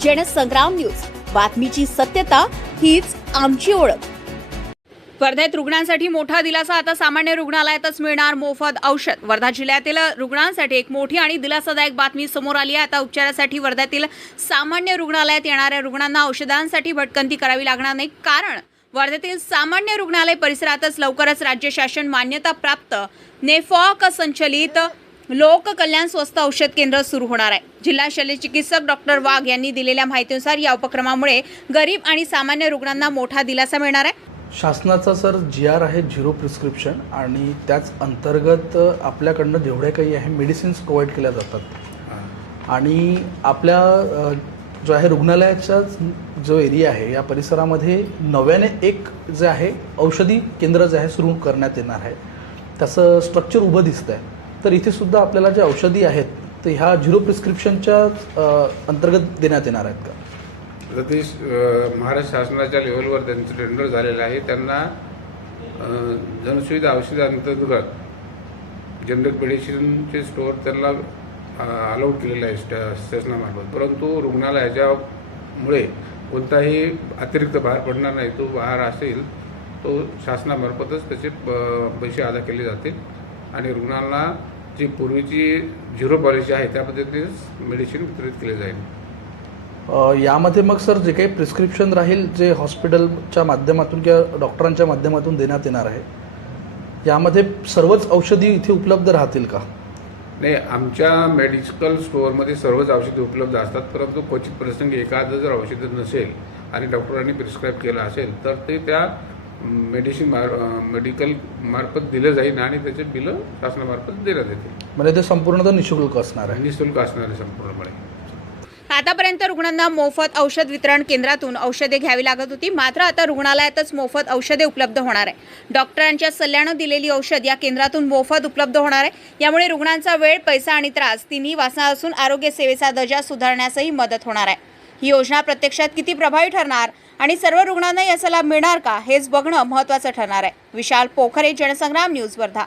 Jansangram news, बातमीची सत्यता हीच आमची ओळख। वर्धेत रुग्णांसाठी मोठा दिलासा, आता सामान्य रुग्णालयातच मिळणार मोफत औषध। वर्धा जिल्ह्यातील रुग्णांसाठी एक मोठी आणि दिलासादायक बातमी समोर आली आहे। आता उपचारासाठी वर्ध्यातील सामान्य रुग्णालयात येणाऱ्या रुग्णांना औषधांसाठी भटकंती करावी लागणार नाही, कारण वर्धेतील सामान्य रुग्णालय परिसरातच लवकरच राज्य शासन मान्यता प्राप्त नेफॉक संचलित लोक कल्याण स्वस्त औषध केंद्र सुरू होणार आहे। जिल्हा शल्यचिकित्सक डॉक्टर वाघ यांनी दिलेल्या माहितीनुसार या उपक्रमामुळे गरीब आणि सामान्य रुग्णांना मोठा दिलासा मिळणार आहे। शासनाचा सर GR आहे झिरो प्रिस्क्रिप्शन, आणि त्याच अंतर्गत आपल्याकडनं जेवढ्या काही आहे मेडिसिन्स प्रोव्हाइड केल्या जातात। आणि आपल्या जो आहे रुग्णालयाचा जो एरिया आहे या परिसरामध्ये नव्याने एक जे आहे औषधी केंद्र जे आहे सुरू करण्यात येणार आहे। त्याचं स्ट्रक्चर उभं दिसतं आहे। तर इथे सुद्धा आपल्याला जे औषधी आहेत ते ह्या झिरो प्रिस्क्रिप्शनच्या अंतर्गत देण्यात येणार आहेत का? सतीश महाराष्ट्र शासनाच्या लेवलवर त्यांचं टेंडर झालेलं आहे। त्यांना जनसुविधा औषधांतर्गत जनरिक मेडिसिनचे स्टोअर त्यांना अलाउड केलेलं आहे शासनामार्फत। परंतु रुग्णालयाच्यामुळे कोणताही अतिरिक्त भार पडणार नाही। तो भार असेल तो शासनामार्फतच त्याचे पैसे अदा केले जातील आणि रुग्णांना जी पूर्वीची झिरो पॉलिसी आहे त्या पद्धतीनेच मेडिसिन वितरित केले जाईल। यामध्ये मग सर जे काही प्रिस्क्रिप्शन राहील जे हॉस्पिटलच्या माध्यमातून किंवा डॉक्टरांच्या माध्यमातून देण्यात येणार आहे, यामध्ये सर्वच औषधी इथे उपलब्ध राहतील का? नाही, आमच्या मेडिकल स्टोअरमध्ये सर्वच औषधे उपलब्ध असतात, परंतु क्वचित प्रसंगी एखादं जर औषध नसेल आणि डॉक्टरांनी प्रिस्क्राईब केलं असेल तर ते त्या मेडिकल मार्फत दिलं जाईल आणि त्याचे बिलं शासनामार्फत देण्यात येतील। म्हणजे ते संपूर्णतः निःशुल्क असणार आहे? निःशुल्क असणार आहे संपूर्णपणे। आतापर्यंत रुग्णांना मोफत औषध वितरण केंद्रातून औषधे घ्यावी लागत होती, मात्र आता रुग्णालयातच मोफत औषधे उपलब्ध होणार आहे। डॉक्टरांच्या सल्ल्यानं दिलेली औषध या केंद्रातून मोफत उपलब्ध होणार आहे। यामुळे रुग्णांचा वेळ, पैसा आणि त्रास तिन्ही वाचणार असून आरोग्य सेवेचा दर्जा सुधारण्यासही मदत होणार आहे। ही योजना प्रत्यक्षात किती प्रभावी ठरणार आणि सर्व रुग्णांना याचा लाभ मिळणार का, हेच बघणं महत्त्वाचं ठरणार आहे। विशाल पोखरे, जनसंग्राम न्यूज, वर्धा।